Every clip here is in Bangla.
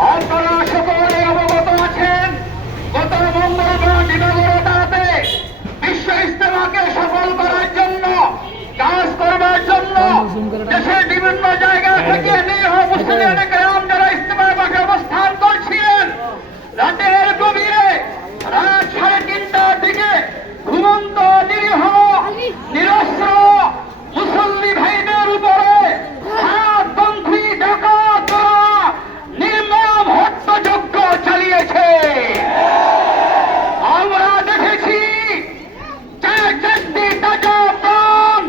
আপনারা সকলে অবগত আছেন, গত মঙ্গলবার দিবাগতরাতে বিশ্ব ইজতেমাকে সফল করার জন্য, কাজ করবার জন্য দেশের বিভিন্ন জায়গা থেকে নিরীহ মুসলিম কেরাম যারা ইজতেমার মাঠে অবস্থান করছিলেন, রাতের গভীরে রাত 3:30টার দিকে ঘুমন্ত নিরীহ নিরস্ত্র মুসল্লি ভাইদের উপরে হাতবন্ধী ডাকাতরা নির্মম হত্যাযজ্ঞ চালিয়েছে। আমরা দেখেছি চারটি তাজা প্রাণ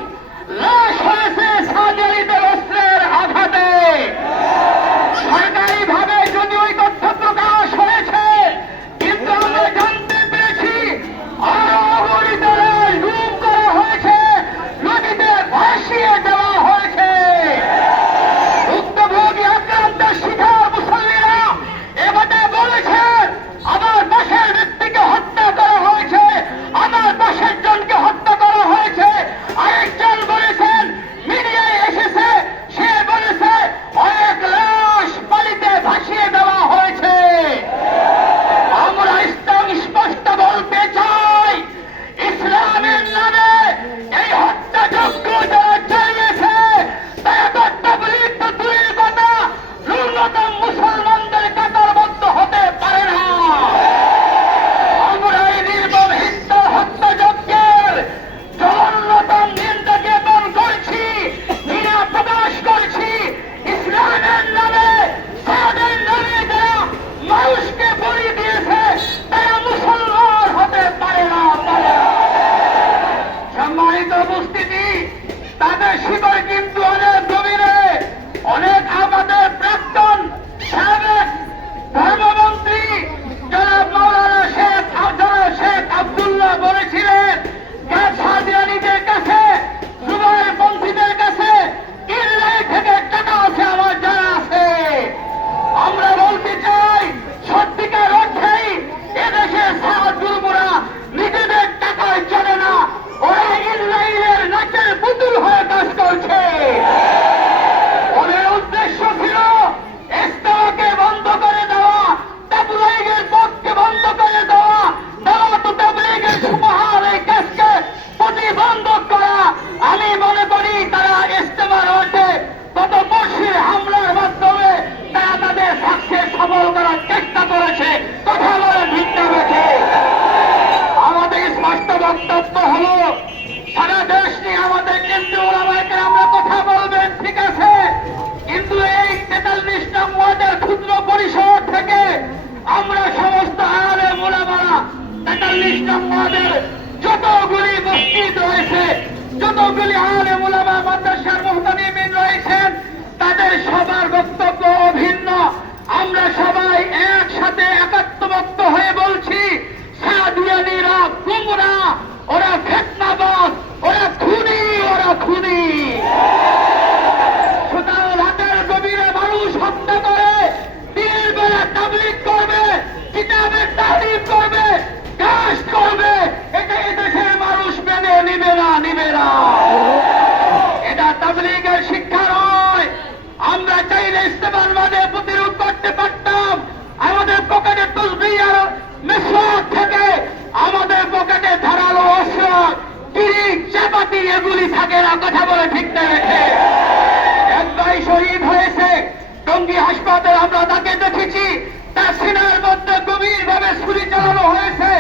লাশ হয়েছে সাজারিদের অস্ত্রের আঘাতে। সরকারিভাবে যদি ওই তথ্য প্রকাশ হয়েছে, কিন্তু আমরা জানতে পেরেছি আরো অগণিত লাশ গুম করা হয়েছে, নদীতে ভাসিয়ে দেওয়া হয়েছে। ভুক্তভোগী আক্রান্তের শিকার মুসল্লিরা এবারে বলেছেন আমার পাশের ব্যক্তিকে হত্যা করা হয়েছে, আমার পাশের জনকে হত্যা করা হয়েছে। আরেকজন বলেছেন, মিডিয়ায় এসেছে, সে বলেছে অনেক লাশ পানিতে ভাসিয়ে দেওয়া হয়েছে। আমরা ইসলাম স্পষ্ট বলতে চাই, ইসলামের নামে এই হত্যাযজ্ঞ যারা চালিয়েছে তারা তাবলীগ তো দূরের কথা, ন্যূনতম মুসলমানদের কাতারবদ্ধ হতে পারে না। আমরা এই নির্মম হত্যাযজ্ঞের জঘন্যতম নিন্দা জ্ঞাপন করছি, ঘৃণা প্রকাশ করছি। ইসলামের নামে, সাদের নামে যারা মানুষকে বলি দিয়েছে তারা মুসলমান হতে পারে না। সম্মানিত উপস্থিতি, তাদের শিকড় কিন্তু অনেক গভীরে। অনেক আমাদের প্রাক্তন সাবেক ধর্মমন্ত্রী জনাব মাওলানা শেখ আব্দুল্লাহ বলেছিলেন, সাদিয়ানীদের কাছে, জুবাইরপন্থীদের কাছে ইসরায়েল থেকে টাকা আছে, আমার জানা আছে। আমরা বলতে চাই, সত্যিকার অর্থেই এদেশের সাহায্যরা নিজেদের টাকায় চলে না, ওরা ইসরায়েলের নাচের পুতুল হয়ে কাজ করছে। ওদের উদ্দেশ্য ছিল ইসলামকে বন্ধ করে দেওয়া, তাবলীগের পক্ষে বন্ধ করে দেওয়া, দাওয়াত তাবলীগের সুবহান এই কাজকে প্রতিবন্ধক করা। আমি মনে করি তারা ইজতেমার মাঠে গত পরশুর হামলার মাধ্যমে তারা তাদের সাক্ষ্যে সফল করার চেষ্টা করেছে। কথা বলে ভিন্ন রেখে আমাদের স্পষ্ট বক্তব্য হলো, সারা দেশ নিয়ে আমাদের কেন্দ্রীয় ওলামাকে আমরা কথা বলবেন, ঠিক আছে, কিন্তু এই 43 নং ওয়ার্ডের ক্ষুদ্র পরিষদ থেকে আমরা সমস্ত আলেম ওলামারা 43 নং ওয়ার্ডের যতগুলি মসজিদ রয়েছে, যতগুলি আলেম ওলামা মাদ্রাসার মুহতামিমিন রয়েছেন, তাদের সবার বক্তব্য অভিন্ন। আমরা সবাই একসাথে একাত্মবদ্ধ হয়ে বলছি, সাদিয়ানীরা গুমরা, ওরা ফিতনাবাজ, ওরা খুনি, ওরা খুনি। সুতরাং রাতের গভীরে মানুষ হত্যা করে, দিনের বেলা তাবলীগ করবে, কিতাবের তাহরিফ করবে, কাজ করবে, এটা এদেশের মানুষ মেনে নিবে না, নিবে না। এটা তাবলীগের শিক্ষা নয়। আমরা চাইলে ইজতেমার মাঝে প্রতিরোধ করতে পারতাম। আমাদের পকেটে তসবিহ আর মিসওয়াক থেকে, আমাদের পকেটে ধারালো অস্ত্র, কিরিক, চাপাতি এগুলি থাকে না। কথা বলে ঠিক না রেখে এক ভাই শহীদ হয়েছে টঙ্গী হাসপাতালে, আমরা তাকে দেখেছি, তার সিনার মধ্যে গভীরভাবে ছুরি চালানো হয়েছে,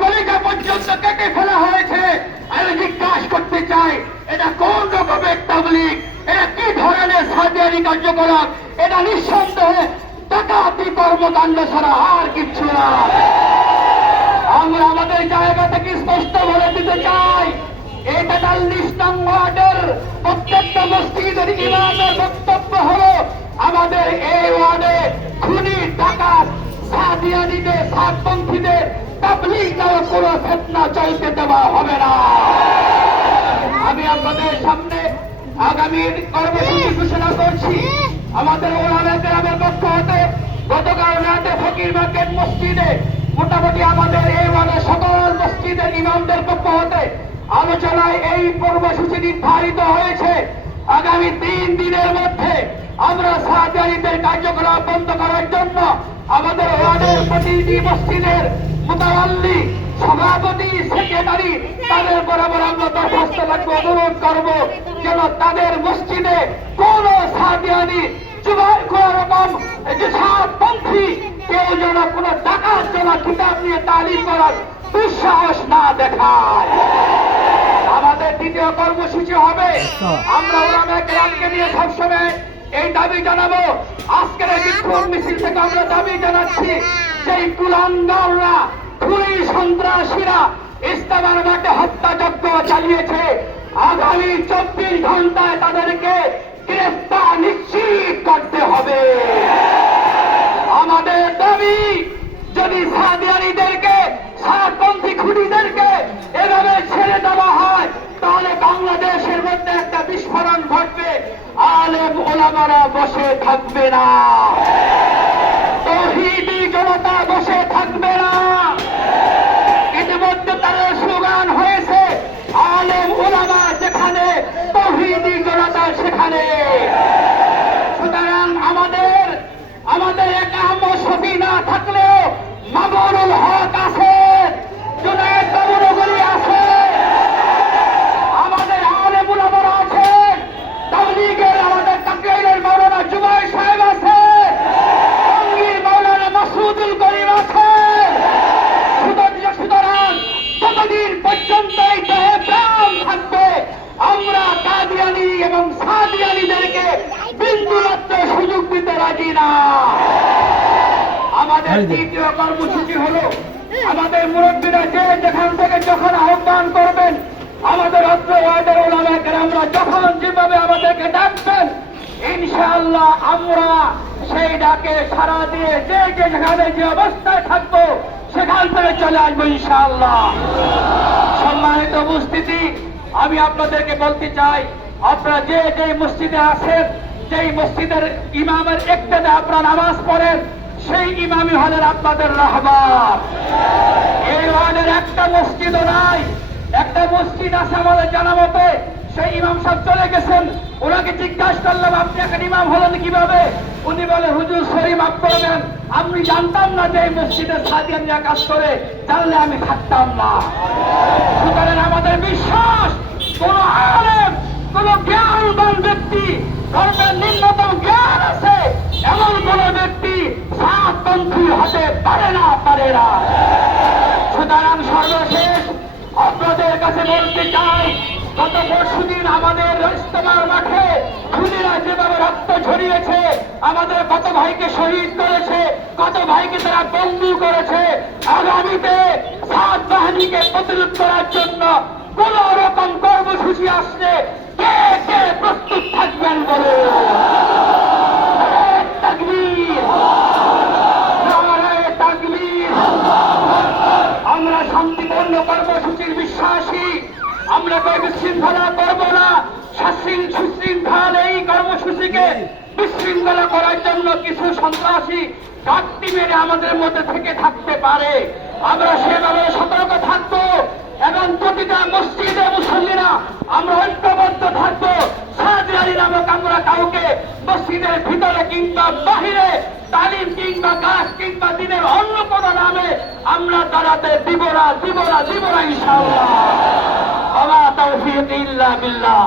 কলিজা পর্যন্ত কেটে ফেলা হয়েছে। আমি জিজ্ঞাসা করতে চাই, এটা কোন রকমের তাবলীগ? এটা কি ধরনের সাদিয়ানী কার্যকলাপ? এটা নিঃসন্দেহে ডাকাতি কর্মকাণ্ড ছাড়া আর কিচ্ছু না। আমরা আমাদের জায়গা থেকে স্পষ্ট বলে দিতে চাই, এই 43 নং ওয়ার্ডের প্রত্যেকটা মসজিদের ইমামের বক্তব্য হলো, আমাদের এই ওয়ার্ডে খুনি, ডাকাত, সাদিয়ানীদের, সাতপন্থীদের তাবলীগ নামে কোনো ফিতনা চলতে দেওয়া হবে না। আমি আপনাদের সামনে আগামী কর্মসূচি ঘোষণা করছি। আমাদের ওলামা কেরামের পক্ষ হতে গতকাল রাতে ফকির মার্কেট মসজিদে মোটামুটি আমাদের এই ওয়ার্ডের সকল মসজিদের ইমামদের পক্ষ হতে আলোচনায় এই কর্মসূচি নির্ধারিত হয়েছে। আগামী 3 দিনের মধ্যে আমরা সাহায্যকারীদের কার্যকলাপ বন্ধ করার জন্য আমাদের ওয়ার্ডের প্রতিনিধি মসজিদের মুতাওয়াল্লি সভাপতি সেক্রেটারি তাদের বরাবর আমরা দরখাস্ত রাখবো, অনুরোধ করবো যেন তাদের মসজিদে কোন সাদিয়ানি যুবাই কোন রকম জিহাদপন্থী কেউ যেন কোন ডাকাত যেন কিতাব নিয়ে তালিম করার দুঃসাহস না দেখায়। আমাদের দ্বিতীয় কর্মসূচি হবে, আমরা ওলামায়ে কেরামকে নিয়ে সবসময় এই দাবি জানাবো। আজকের এই বিক্ষোভ মিছিল থেকে আমরা দাবি জানাচ্ছি, যেই কুলাঙ্গাররা খুনি সন্ত্রাসীরা ইস্তেমার মাঠে হত্যাযজ্ঞ চালিয়েছে, আগামী 24 ঘন্টায় তাদেরকে গ্রেফতার নিশ্চিত করতে হবে। আমাদের দাবি, যদি সাদিয়ানীদেরকে সাতপন্থী খুনিদেরকে এভাবে ছেড়ে দেওয়া হয় তাহলে বাংলাদেশের মধ্যে একটা বিস্ফোরণ ঘটবে, আলেম ওলামারা বসে থাকবে না, তৌহিদি জনতা বসে থাকবে না। ইতিমধ্যে তারা স্লোগান হয়েছে, আলেম ওলামা যেখানে তৌহিদি জনতা সেখানে। সুতরাং আমাদের এক আহমদ শফি না থাকলেও মামুনুল হক আছে, জুনায়েদ বাবুনগরী আছে, আমাদের আলেম ওলামারা আছেন, তাবলীগের আমাদের টাকরাইলের মাওলানা জুবাই সাহেব আছে, টঙ্গীর মাওলানা মাসুদুল করিম আছে। সুতরাং ততদিন পর্যন্ত এই দেহে প্রাণ থাকবে, আমরা কাদিয়ানী এবং সাদিয়ানীদেরকে বিন্দুমাত্র সুযোগ দিতে রাজি না। আমাদের তৃতীয় কর্মসূচি হলো, আমাদের মুরব্বীরা যে যেখান থেকে যখন আহ্বান করবেন, আমাদের অত্র ওয়ার্ডের ওলামায়ে কেরামরা যখন যেভাবে আমাদেরকে ডাকবেন, ইনশাআল্লাহ আমরা সেই ডাকে সাড়া দিয়ে যে যেখানে যে অবস্থায় থাকবো সেখান থেকে চলে আসবো ইনশাআল্লাহ। সম্মানিত উপস্থিতি, আমি আপনাদেরকে বলতে চাই, আপনারা যে যে মসজিদে আছেন, যেই মসজিদের ইমামের ইক্তেদায় আপনারা নামাজ পড়েন, সেই ইমামই হলেন আপনাদের রাহবার। এই ওয়ার্ডের একটা মসজিদও নাই, একটা মসজিদ আছে আমাদের জানা মতে, সেই ইমাম সাহেব চলে গেছেন। ওনাকে জিজ্ঞাসা করলাম, আপনি এখন ইমাম হলেন কিভাবে? উনি বলে, হুজুর সরি মাফ করবেন, আমি জানতাম না যে এই মসজিদে সাদিয়ানরা কাজ করে, জানলে আমি থাকতাম না। সুতরাং আমাদের বিশ্বাস, কোন আলেম, কোন জ্ঞানবান ব্যক্তি, ধর্মের নিম্নতম জ্ঞান আছে এমন কোন ব্যক্তি সাতপন্থী হতে পারে না। সুতরাং সর্বশেষ আপনাদের কাছে বলতে চাই, গত পরশুদিন আমাদের ইস্তেমার মাঠে খুনিরা যেভাবে রক্ত ঝরিয়েছে, আমাদের কত ভাইকে শহীদ করেছে, কত ভাইকে তারা বন্দী করেছে, আগামীতে সাত বাহিনীকে প্রতিরোধ করার জন্য কোন রকম কর্মসূচি আসলে কে কে প্রস্তুত থাকবেন বলে? তাকবীর, নারায়ে তাকবীর। আমরা শান্তিপূর্ণ কর্মসূচির বিশ্বাসী, আমরা কোনো বিশৃঙ্খলা করবো না। সুশৃঙ্খল এই কর্মসূচিকে বিশৃঙ্খলা করার জন্য কিছু সন্ত্রাসী ঘাটতি মেরে আমাদের মধ্যে থেকে থাকতে পারে, আমরা সেভাবে সতর্ক থাকবো এবং প্রতিটা মসজিদে মুসল্লিরা আমরা ঐক্যবদ্ধ থাকবো। সাদিয়ানী নামক আমরা কাউকে মসজিদের ভিতরে কিংবা বাহিরে তালিম কিংবা গাছ কিংবা দিনের অন্য কোন নামে আমরা দাঁড়াতে দিব না ইনশাআল্লাহ। ওয়া তাওফীক ইল্লা বিল্লাহ।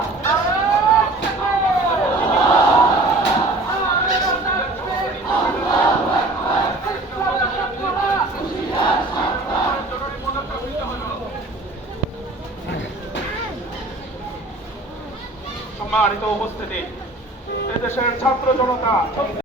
সম্মানিত উপস্থিতি, এদেশের ছাত্র জনতা